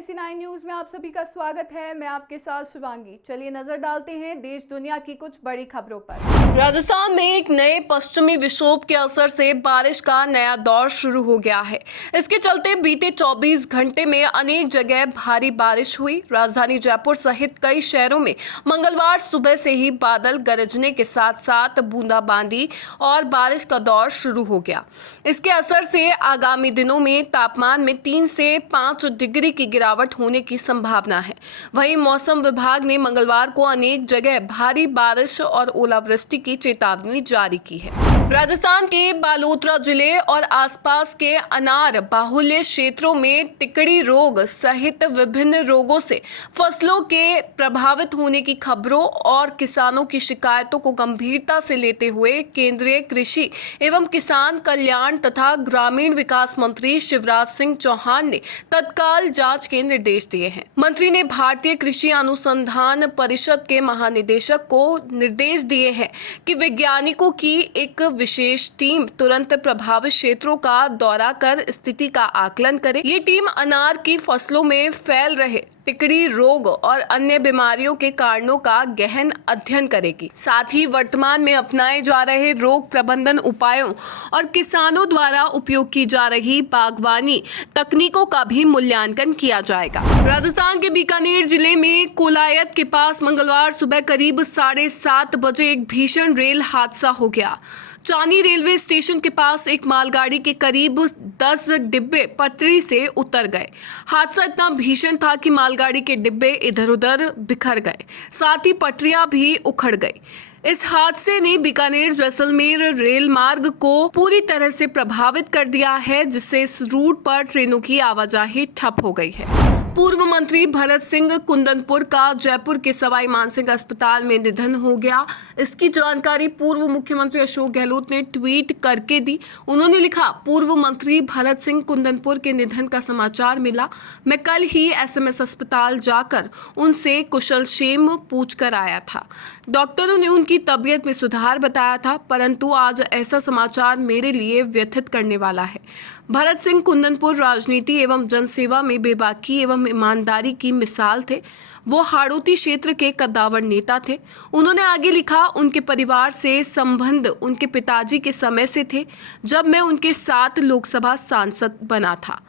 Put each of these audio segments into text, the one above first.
NAC9 news में आप सभी का स्वागत है। मैं आपके साथ शिवांगी। चलिए नजर डालते हैं देश दुनिया की कुछ बड़ी खबरों पर। राजस्थान में एक नए पश्चिमी विक्षोभ के असर से बारिश का नया दौर शुरू हो गया है। इसके चलते बीते 24 घंटे में अनेक जगह भारी बारिश हुई। राजधानी जयपुर सहित कई शहरों में मंगलवार सुबह से ही बादल गरजने के साथ साथ बूंदाबांदी और बारिश का दौर शुरू हो गया। इसके असर से आगामी दिनों में तापमान में 3 से 5 डिग्री की गिरावट होने की संभावना है। वहीं मौसम विभाग ने मंगलवार को अनेक जगह भारी बारिश और ओलावृष्टि की चेतावनी जारी की है। राजस्थान के बालोतरा जिले और आसपास के अनार बाहुल्य क्षेत्रों में टिकड़ी रोग सहित विभिन्न रोगों से फसलों के प्रभावित होने की खबरों और किसानों की शिकायतों को गंभीरता से लेते हुए केंद्रीय कृषि एवं किसान कल्याण तथा ग्रामीण विकास मंत्री शिवराज सिंह चौहान ने तत्काल जांच के निर्देश दिए हैं। मंत्री ने भारतीय कृषि अनुसंधान परिषद के महानिदेशक को निर्देश दिए हैं कि वैज्ञानिकों की एक विशेष टीम तुरंत प्रभावित क्षेत्रों का दौरा कर स्थिति का आकलन करे। ये टीम अनार की फसलों में फैल रहे टिकड़ी रोग और अन्य बीमारियों के कारणों का गहन अध्ययन करेगी। साथ ही वर्तमान में अपनाए जा रहे रोग प्रबंधन उपायों और किसानों द्वारा उपयोग की जा रही बागवानी तकनीकों का भी मूल्यांकन किया जाएगा। राजस्थान के बीकानेर जिले में कोलायत के पास मंगलवार सुबह करीब 7:30 बजे एक भीषण रेल हादसा हो गया। चानी रेलवे स्टेशन के पास एक मालगाड़ी के करीब 10 डिब्बे पटरी से उतर गए। हादसा इतना भीषण था कि मालगाड़ी के डिब्बे इधर-उधर बिखर गए, साथ ही पटरियां भी उखड़ गई। इस हादसे ने बीकानेर जैसलमेर रेल मार्ग को पूरी तरह से प्रभावित कर दिया है, जिससे इस रूट पर ट्रेनों की आवाजाही ठप हो गई है। पूर्व मंत्री भरत सिंह कुंदनपुर का जयपुर के सवाई मानसिंह अस्पताल में निधन हो गया। इसकी जानकारी पूर्व मुख्यमंत्री अशोक गहलोत ने ट्वीट करके दी। उन्होंने लिखा, पूर्व मंत्री भरत सिंह कुंदनपुर के निधन का समाचार मिला। मैं कल ही SMS अस्पताल जाकर उनसे कुशलक्षेम पूछ कर आया था। डॉक्टरों ने उनकी तबीयत में सुधार बताया था, परंतु आज ऐसा समाचार मेरे लिए व्यथित करने वाला है। भरत सिंह कुंदनपुर राजनीति एवं जनसेवा में बेबाकी एवं ईमानदारी की मिसाल थे। वो हाड़ौती क्षेत्र के कद्दावर नेता थे। उन्होंने आगे लिखा, उनके परिवार से संबंध उनके पिताजी के समय से थे, जब मैं उनके साथ लोकसभा सांसद बना था।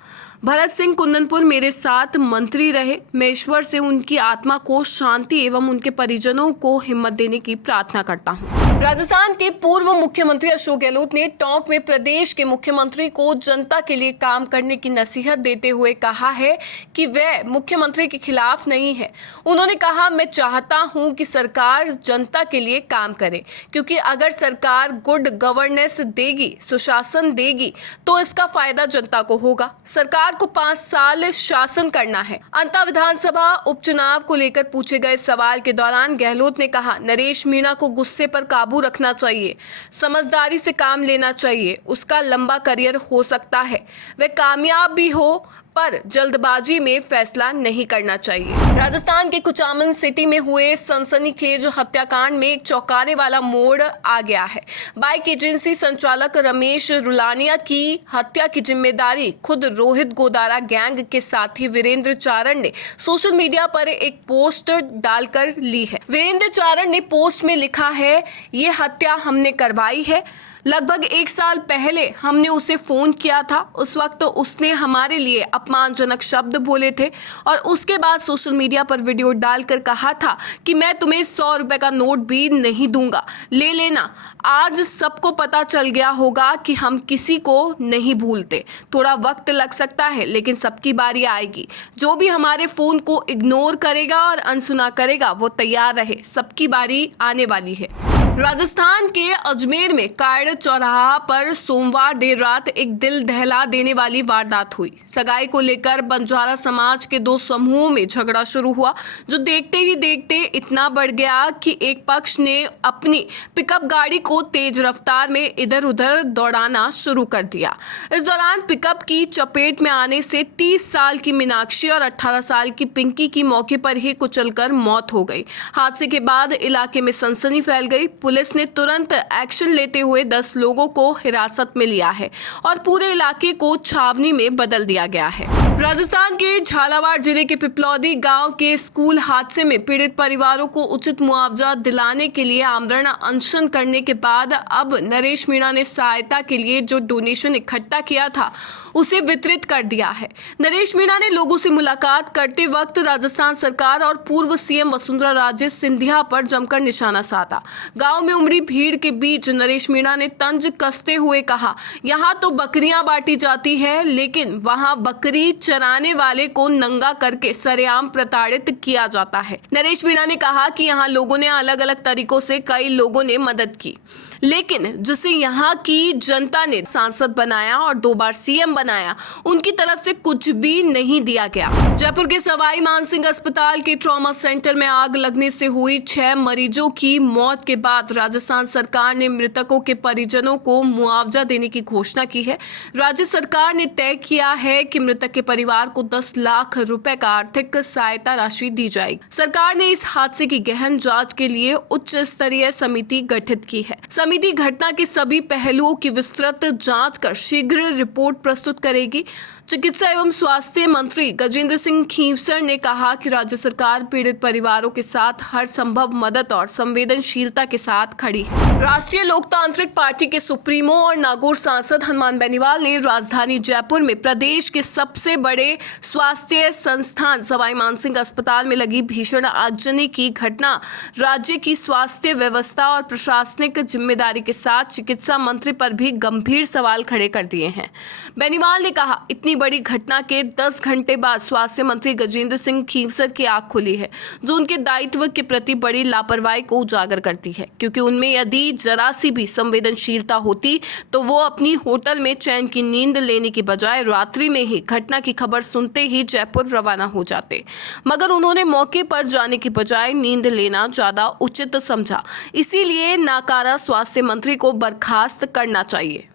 भरत सिंह कुंदनपुर मेरे साथ मंत्री रहे। मैं ईश्वर से उनकी आत्मा को शांति एवं उनके परिजनों को हिम्मत देने की प्रार्थना करता हूँ। राजस्थान के पूर्व मुख्यमंत्री अशोक गहलोत ने टोंक में प्रदेश के मुख्यमंत्री को जनता के लिए काम करने की नसीहत देते हुए कहा है कि वह मुख्यमंत्री के खिलाफ नहीं है। उन्होंने कहा, मैं चाहता हूं कि सरकार जनता के लिए काम करे, क्योंकि अगर सरकार गुड गवर्नेंस देगी, सुशासन देगी, तो इसका फायदा जनता को होगा। सरकार को 5 साल शासन करना है। अंता विधानसभा उपचुनाव को लेकर पूछे गए सवाल के दौरान गहलोत ने कहा, नरेश मीणा को गुस्से पर काबू रखना चाहिए, समझदारी से काम लेना चाहिए। उसका लंबा करियर हो सकता है, वह कामयाब भी हो, पर जल्दबाजी में फैसला नहीं करना चाहिए। राजस्थान के कुचामन सिटी में हुए सनसनीखेज हत्याकांड में एक चौंकाने वाला मोड़ आ गया है। बाइक एजेंसी संचालक रमेश रुलानिया की हत्या की जिम्मेदारी खुद रोहित गोदारा गैंग के साथी वीरेंद्र चारण ने सोशल मीडिया पर एक पोस्ट डालकर ली है। वीरेंद्र चारण ने पोस्ट में लिखा है, ये हत्या हमने करवाई है। लगभग 1 साल पहले हमने उसे फोन किया था। उस वक्त उसने हमारे लिए अपमानजनक शब्द बोले थे और उसके बाद सोशल मीडिया पर वीडियो डालकर कहा था कि मैं तुम्हें 100 रुपए का नोट भी नहीं दूंगा, ले लेना। आज सबको पता चल गया होगा कि हम किसी को नहीं भूलते। थोड़ा वक्त लग सकता है, लेकिन सबकी बारी आएगी। जो भी हमारे फोन को इग्नोर करेगा और अनसुना करेगा, वो तैयार रहे, सबकी बारी आने वाली है। राजस्थान के अजमेर में कायड़ चौराहा पर सोमवार देर रात एक दिल दहला देने वाली वारदात हुई। सगाई को लेकर बंजारा समाज के 2 समूहों में झगड़ा शुरू हुआ, जो देखते ही देखते इतना बढ़ गया कि एक पक्ष ने अपनी पिकअप गाड़ी को तेज रफ्तार में इधर उधर दौड़ाना शुरू कर दिया। इस दौरान पिकअप की चपेट में आने से 30 साल की मीनाक्षी और 18 साल की पिंकी की मौके पर ही कुचलकर मौत हो गई। हादसे के बाद इलाके में सनसनी फैल गई। पुलिस ने तुरंत एक्शन लेते हुए 10 लोगों को हिरासत में लिया है और पूरे इलाके को छावनी में बदल दिया गया है। राजस्थान के झालावाड़ जिले के पिपलौदी गांव के स्कूल हादसे में पीड़ित परिवारों को उचित मुआवजा दिलाने के लिए आमरण अनशन करने के बाद अब नरेश मीणा ने सहायता के लिए जो डोनेशन इकट्ठा किया था उसे वितरित कर दिया है। नरेश मीणा ने लोगों से मुलाकात करते वक्त राजस्थान सरकार और पूर्व सीएम वसुंधरा राजे सिंधिया पर जमकर निशाना साधा। गांव में उमड़ी भीड़ के बीच नरेश मीणा ने तंज कसते हुए कहा, यहाँ तो बकरियां बांटी जाती है, लेकिन वहां बकरी चराने वाले को नंगा करके सरेआम प्रताड़ित किया जाता है। नरेश मीणा ने कहा कि यहाँ लोगों ने अलग अलग तरीकों से कई लोगों ने मदद की, लेकिन जिसे यहाँ की जनता ने सांसद बनाया और 2 बार सीएम बनाया, उनकी तरफ से कुछ भी नहीं दिया गया। जयपुर के सवाई मानसिंह अस्पताल के ट्रॉमा सेंटर में आग लगने से हुई 6 मरीजों की मौत के बाद राजस्थान सरकार ने मृतकों के परिजनों को मुआवजा देने की घोषणा की है। राज्य सरकार ने तय किया है कि मृतक के परिवार को 10 लाख रुपए का आर्थिक सहायता राशि दी जाएगी। सरकार ने इस हादसे की गहन जांच के लिए उच्च स्तरीय समिति गठित की है। समिति घटना के सभी पहलुओं की विस्तृत जांच कर शीघ्र रिपोर्ट प्रस्तुत करेगी। चिकित्सा एवं स्वास्थ्य मंत्री गजेंद्र सिंह खींवसर ने कहा कि राज्य सरकार पीड़ित परिवारों के साथ हर संभव मदद और संवेदनशीलता के साथ खड़ी है। राष्ट्रीय लोकतांत्रिक पार्टी के सुप्रीमो और नागौर सांसद हनुमान बेनीवाल ने राजधानी जयपुर में प्रदेश के सबसे बड़े स्वास्थ्य संस्थान सवाई मानसिंह अस्पताल में लगी भीषण आगजनी की घटना राज्य की स्वास्थ्य व्यवस्था और प्रशासनिक जिम्मेदारी के साथ चिकित्सा मंत्री पर भी गंभीर सवाल खड़े कर दिए हैं। बेनीवाल ने कहा, इतनी बड़ी घटना के 10 घंटे बाद स्वास्थ्य मंत्री गजेंद्र सिंह खींवसर की आंख खुली है, जो उनके दायित्व के प्रति बड़ी लापरवाही को उजागर करती है, क्योंकि उनमें यदि जरा सी भी संवेदनशीलता होती तो वो अपनी होटल में चैन की नींद लेने की बजाय रात्रि में ही घटना की खबर सुनते ही जयपुर रवाना हो जाते, मगर उन्होंने मौके पर जाने की बजाय नींद लेना ज्यादा उचित समझा। इसीलिए नाकारा स्वास्थ्य मंत्री को बर्खास्त करना चाहिए।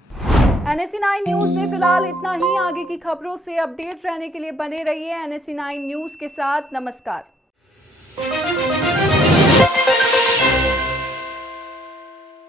NSE9 न्यूज में फिलहाल इतना ही। आगे की खबरों से अपडेट रहने के लिए बने रहिए NSE9 न्यूज के साथ। नमस्कार।